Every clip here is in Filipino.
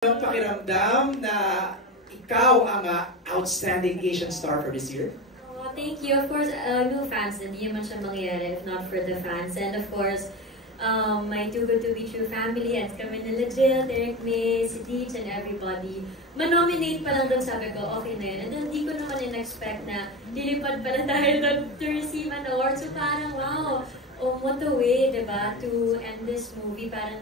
Anong pakiramdam na ikaw ang outstanding Asian star for this year? Oh, thank you. Of course, no fans, hindi naman siya mangyayari if not for the fans. And of course, my Too Good To Be True family, at kami nila Jill, Derek May, si Deej, and everybody. Manominate pa lang doon, sabi ko, okay na yun. And then, hindi ko naman in-expect na lilipad pa na tayo doon to receive an award. So parang, wow, what a way, diba, to end this movie. Parang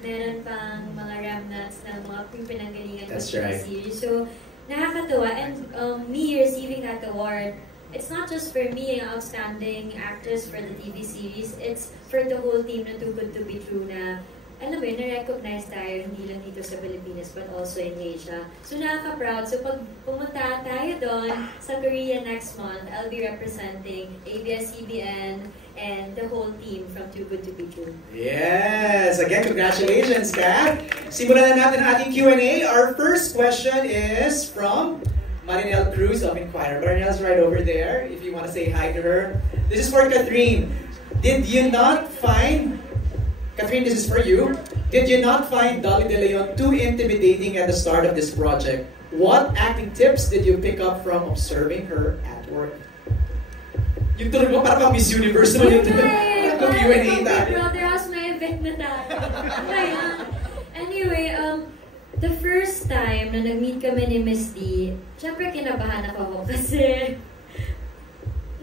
meron pang mga remnants ng mga pinanggalingan ko sa series. So, nakakatuwa. And me receiving that award, it's not just for me, an outstanding actress for the TV series, it's for the whole team na Too Good To Be True na, alam mo yun, na-recognize tayo hindi lang dito sa Pilipinas but also in Asia. So nakaka-proud. So pag pumunta tayo doon sa Korea next month, I'll be representing ABS-CBN and the whole team from Too Good To Be True. Yes! Again, congratulations, Kat! Simulan na natin ang ating Q&A. Our first question is from Marinelle Cruz of Inquirer. Marinelle's right over there, if you want to say hi to her. This is for Catherine. Did you not find... Catherine, this is for you. Did you not find Dolly De Leon too intimidating at the start of this project? What acting tips did you pick up from observing her at work? Yung tuloy mo, parang Miss Universe mo yung Q&A tayo. Brother, how's my event na tayo? Anyway, the first time na nag-meet kami ni Miss D, syempre kinabahan ako kasi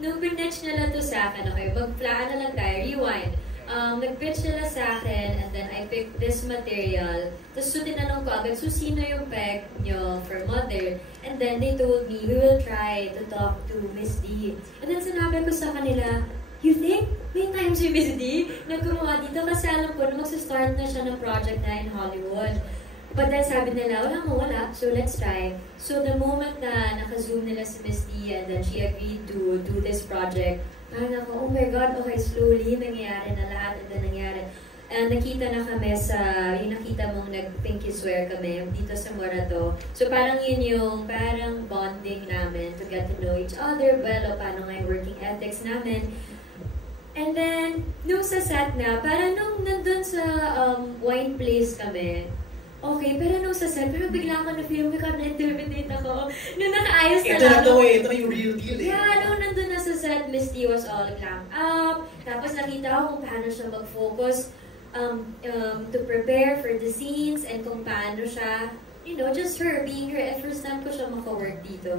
nung pinetch nila to sa akin, okay, magplaan na lang tayo, rewind. Nag-pitch nila sa akin and then I picked this material. Tapos so tinanong ko agad, so sino yung peg nyo for mother? And then they told me, we will try to talk to Miss D. And then sinabi ko sa kanila, you think may time si Miss D na gumawa dito? Kasi alam ko na magsistart na siya ng project na in Hollywood. But then sabi nila, wala, so let's try. So the moment na naka-zoom nila si Miss D and then she agreed to do this project, parang ako, oh my God, okay, slowly, nangyayari na lahat, and then nangyari. And nakita na kami sa, yung nakita mong nag-pinky swear kami dito sa Morato. So parang yun yung parang bonding namin to get to know each other, well, o paano nga yung working ethics namin. And then, nung sa set na, parang nung nandun sa wine place kami, okay, pero nung sa set, parang bigla ako na-feel, oh my God, na-intimidate ako. Nung nakaayos na lang. Ito na yung real deal eh. Yeah, nung nandun na sa set, Miss T was all clamped up. Tapos nakita ko kung paano siya mag-focus to prepare for the scenes and kung paano siya, you know, just her, being her. At first time ko siya maka-work dito.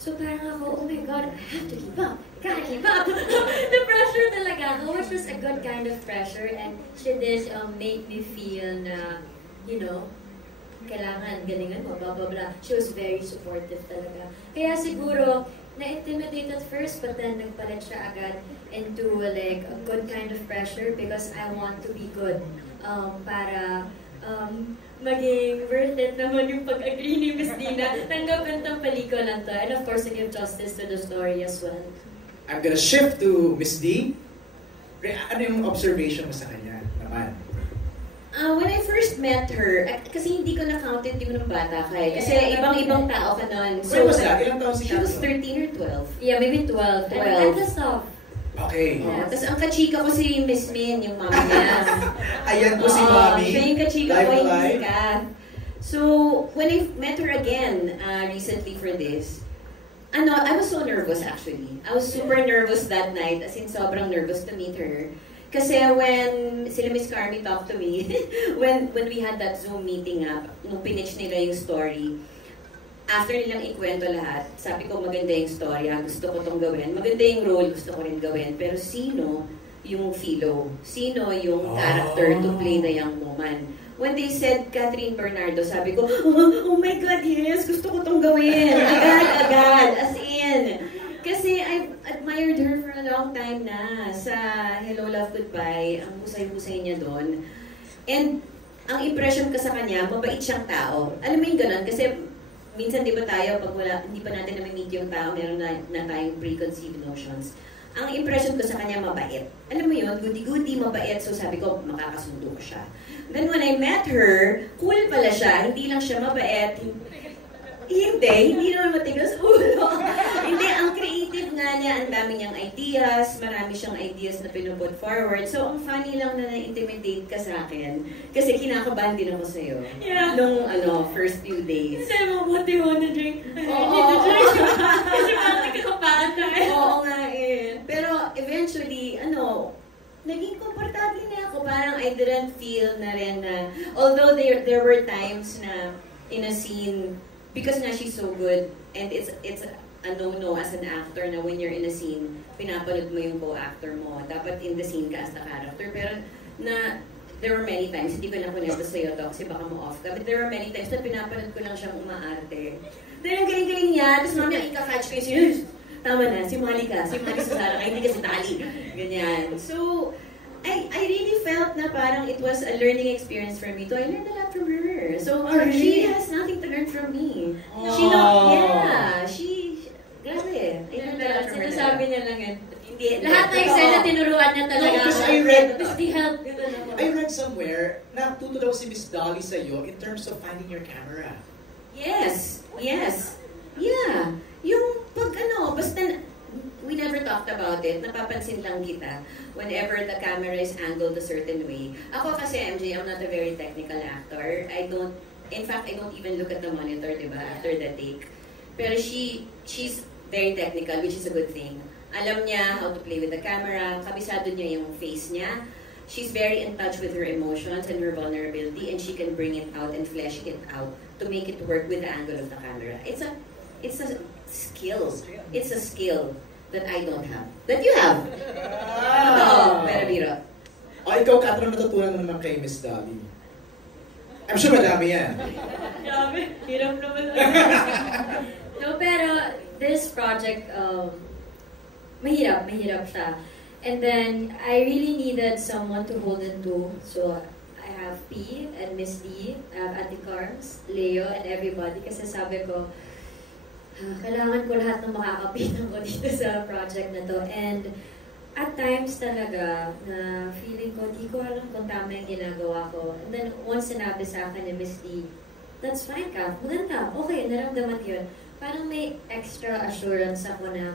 So parang ako, oh my God, I have to keep up. Gotta keep up. The pressure talaga ako, which was a good kind of pressure. And she did make me feel na, you know, kailangan, galingan mo, blah, blah, blah. She was very supportive talaga. Kaya siguro, na-intimidate at first, but then nagpalit siya agad into like a good kind of pressure because I want to be good. Para maging worth it naman yung pag-agree ni Miss Dina. Tanggapin tong pelikula to. And of course, to give justice to the story as well. I'm gonna shift to Miss D. Ano yung observation mo sa kanya naman? When I first met her, kasi hindi ko na-counted yung nung bata ka eh. Kasi ibang-ibang tao ka nun. So, was that? Ilang taon she was 13 or 12. Yeah, maybe 12. 12. At the stop. Okay. Yeah. Tapos ang kachika ko si Miss Min, yung mama niya. Ayan po si Mami. Siya yung kachika ko, hindi si Kath. So, when I met her again recently for this, I was so nervous actually. I was super nervous that night, as in sobrang nervous to meet her. Kasi when sila Miss Carmi talked to me, when we had that Zoom meeting nung pinitch nila yung story, after nilang ikwento lahat, sabi ko maganda yung story, gusto ko tong gawin. Maganda yung role, gusto ko rin gawin. Pero sino yung philo? Sino yung character to play the young woman? When they said Catherine Bernardo, sabi ko, oh my God, yes, gusto ko tong gawin. Agad, as in. Kasi I've admired her for a long time na sa Hello, Love, Goodbye. Ang husay-husay niya doon. And ang impression ko sa kanya, mabait siyang tao. Alam mo yung ganun? Kasi minsan di ba tayo, pag hindi pa natin na-meet yung tao, meron na tayong preconceived notions. Ang impression ko sa kanya, mabait. Alam mo yun, goody-goody, mabait. So sabi ko, makakasundo ko siya. Then when I met her, cool pala siya. Hindi lang siya mabait. Hindi naman matigas ulo. Hindi, ang creative nga niya, ang dami niyang ideas, marami siyang ideas na pinuput forward. So, ang funny lang na na-intimidate ka sa akin kasi kinakabahan din ako sa'yo. Yeah. Nung first few days. Sabi mo, what do you wanna drink? Oo. Kasi parang nagkakabahan tayo. Oo nga eh. Pero eventually, naging komportable na ako. Parang I didn't feel na rin na, although there were times na in a scene, because nga she's so good, and it's a no-no as an actor na when you're in a scene, pinapanood mo yung co-actor mo. Dapat in the scene ka as the character. Pero there were many times, hindi ko na kunento sa'yo to kasi baka mo-off ka, but there were many times na pinapanood ko lang siyang umaarte. Then ang galing-galing niya, tapos mamaya ika-catch ko yung tama na, si Malika sa Sara, hindi ka si Tali. Ganyan. So, I really felt na parang it was a learning experience for me. So I learned a lot from her. So she has nothing to learn from me. Grabe. I learned a lot from her. Sinasabi niya lang yun. Hindi. Lahat ng eksena tinuruan niya talaga. No, because I read, help. I read somewhere na tuto daw si Miss Dolly sa'yo in terms of finding your camera. Yes. Yeah. Yung pag basta we never talked about it. Napapansin lang kita whenever the camera is angled a certain way. Ako kasi, MJ, I'm not a very technical actor. In fact, I don't even look at the monitor, diba, after the take. Pero she's very technical, which is a good thing. Alam niya how to play with the camera, kabisado niya yung face niya. She's very in touch with her emotions and her vulnerability, and she can bring it out and flesh it out to make it work with the angle of the camera. It's a skill. It's a skill that I don't have. That you have. Pero biro. Ikaw, Catherine, natutunan mo naman kay Miss Dolly. I'm sure madami yan. Grabe, hirap naman. No, pero this project, mahirap siya. And then, I really needed someone to hold it to. So, I have P and Miss D, I have Ate Carms, Leo, and everybody. Kasi sabi ko, kailangan ko lahat ng makakapitan ko dito sa project na to. And at times talaga, na feeling ko, di ko alam kung tama yung ginagawa ko. And then once sinabi sa akin ni Miss D, that's fine ka, maganda, okay, naramdaman yun. Parang may extra assurance ako na,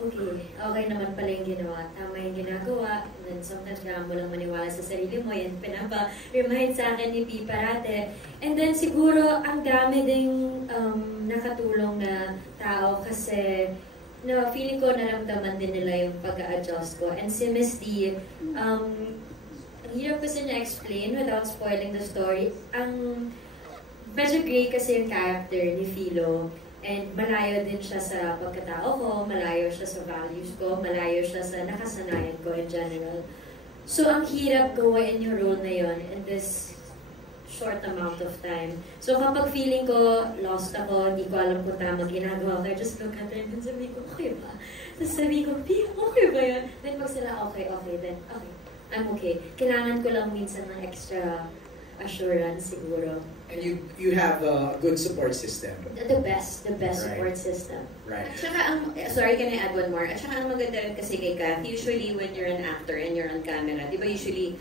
okay naman pala yung ginawa, tama yung ginagawa. And then sometimes kailangan mo lang maniwala sa sarili mo, yan pinapa-remind sa akin ni P parate. And then siguro, ang dami ding nakatulong na tao kasi feeling ko naramdaman din nila yung pag-a-adjust ko. And si Miss D, ang hirap kasi niya explain without spoiling the story. Medyo gray kasi yung character ni Philo. And malayo din siya sa pagkatao ko, malayo siya sa values ko, malayo siya sa nakasanayan ko in general. So, ang hirap gawain yung role na yon in this short amount of time. So, kapag feeling ko, lost ako, hindi ko alam kung tama ginagawa ko, I just look at her and sabi ko, okay ba? Tapos sabi ko, okay ba yun? Then pag sila, okay, then okay, I'm okay. Kailangan ko lang minsan ng extra assurance siguro. And you have a good support system. The best right. Support system. Right. At saka, sorry, can I add one more? At saka ang maganda rin kasi kay Kath, usually when you're an actor and you're on camera, di ba usually,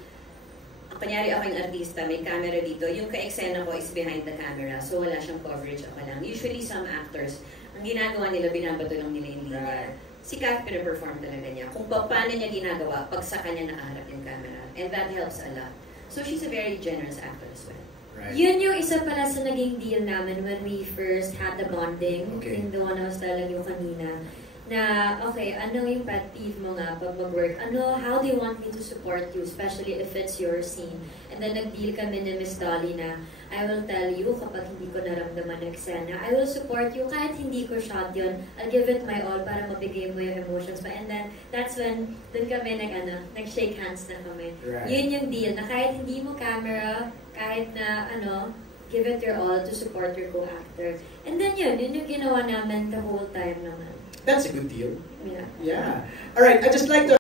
kunyari ako yung artista, may camera dito, yung ka-eksena ko is behind the camera, so wala siyang coverage, ako lang. Usually some actors, ang ginagawa nila, binabato lang nila yung linya. Si Kath, pina-perform talaga niya. Kung paano niya ginagawa, pag sa kanya nakaharap yung camera. And that helps a lot. So she's a very generous actor as well. Right. Yun yung isa pala sa naging deal namin when we first had the bonding. Okay. Yung the one I was telling you kanina. Na, okay, ano yung pet peeve mo nga pag mag-work? How do you want me to support you, especially if it's your scene? And then nag-deal kami ni Miss Dolly na, I will tell you kapag hindi ko naramdaman ng eksena. I will support you kahit hindi ko shot yun. I'll give it my all para mabigay mo yung emotions pa. And then, that's when, dun kami nag-shake hands na kami. Right. Yun yung deal, na kahit hindi mo camera, kahit na, give it your all to support your co-actor. And then yun yung ginawa namin the whole time naman. That's a good deal. Yeah. Yeah. All right, I just like to